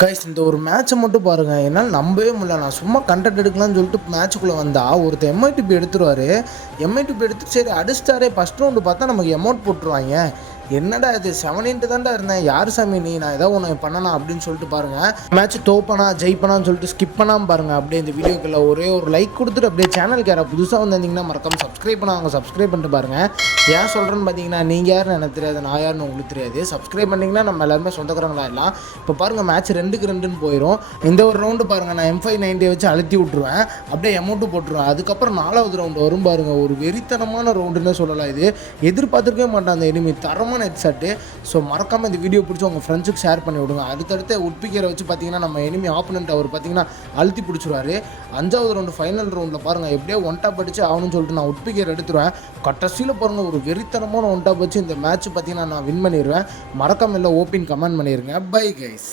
Guys இந்த ஒரு மேட்சை மட்டும் பாருங்கள். என்னால் நம்பவே முடியல. நான் சும்மா கண்டென்ட் எடுக்கலாம்னு சொல்லிட்டு மேட்சுக்குள்ளே வந்தால் ஒருத்தர் எம்ஐடிபி எடுத்துருவார். எம்ஐடிபி எடுத்து சரி அடிச்சிட்டாரே ஃபஸ்ட் ரவுண்டு பார்த்தா நமக்கு அமௌண்ட் போட்டுருவாங்க. என்னடா இது 7 தான்டா இருந்தேன், யார் சாமி நீ, நான் ஏதோ ஒன்று பண்ணனா அப்படின்னு சொல்லிட்டு பாருங்கள். மேட்ச் தோப்பனா ஜெயிப்பனான்னு சொல்லிட்டு ஸ்கிப் பண்ணாமல் பாருங்கள். அப்படியே இந்த வீடியோக்குள்ள ஒரே ஒரு லைக் கொடுத்துட்டு அப்படியே சேனலுக்கு யாராவது புதுசாக வந்திருந்தீங்கன்னா மறக்காம சப்ஸ்கிரைப் பண்ணாங்க. சப்ஸ்கிரைப் பண்ணிட்டு பாருங்கள். ஏன் சொல்கிறேன்னு பார்த்தீங்கன்னா நீங்கள் யாருன்னு எனக்கு தெரியாது, நான் யாருன்னு உங்களுக்கு தெரியாது. சப்ஸ்கிரைப் பண்ணிங்கன்னா நம்ம எல்லாருமே சொந்தக்காரங்களா எல்லாம். இப்போ பாருங்கள் மேட்ச் 2-2 போயிடும். இந்த ஒரு ரவுண்டு பாருங்கள், நான் M590 வச்சு அழுத்தி விட்ருவேன், அப்படியே அமௌண்ட்டு போட்டுருவேன். அதுக்கப்புறம் 4வது ரவுண்டு வரும் பாருங்கள், ஒரு வெறித்தனமான ரவுண்டுன்னு சொல்லலாம். இது எதிர்பார்த்துருக்கவே மாட்டேன் அந்த எனிமி, தரமான ஹெட்செட்டு. ஸோ மறக்காமல் இந்த வீடியோ பிடிச்சி உங்கள் ஃப்ரெண்ட்ஸுக்கு ஷேர் பண்ணி விடுங்க. அடுத்தடுத்து உட்பிக்கரை வச்சு பார்த்தீங்கன்னா நம்ம எனிமி ஆப்போனன்ட் அவர் பார்த்தீங்கன்னா அழுத்தி பிடிச்சிருவாரு. 5வது ரவுண்டு ஃபைனல் ரவுண்டில் பாருங்கள் எப்படியோ ஒன் டாப் அடிச்சு ஆகணும்னு சொல்லிட்டு நான் உட்பிக்கர் எடுத்துருவேன். கடைசியில் பாருங்கள் ஒரு வெறித்தனமான ஒன் டாப் வச்சு இந்த மேட்ச் பார்த்தீங்கன்னா நான் வின் பண்ணிடுவேன். மறக்காமல் இல்லை ஓப்பின் கமெண்ட் பண்ணிடுங்க. Bye guys.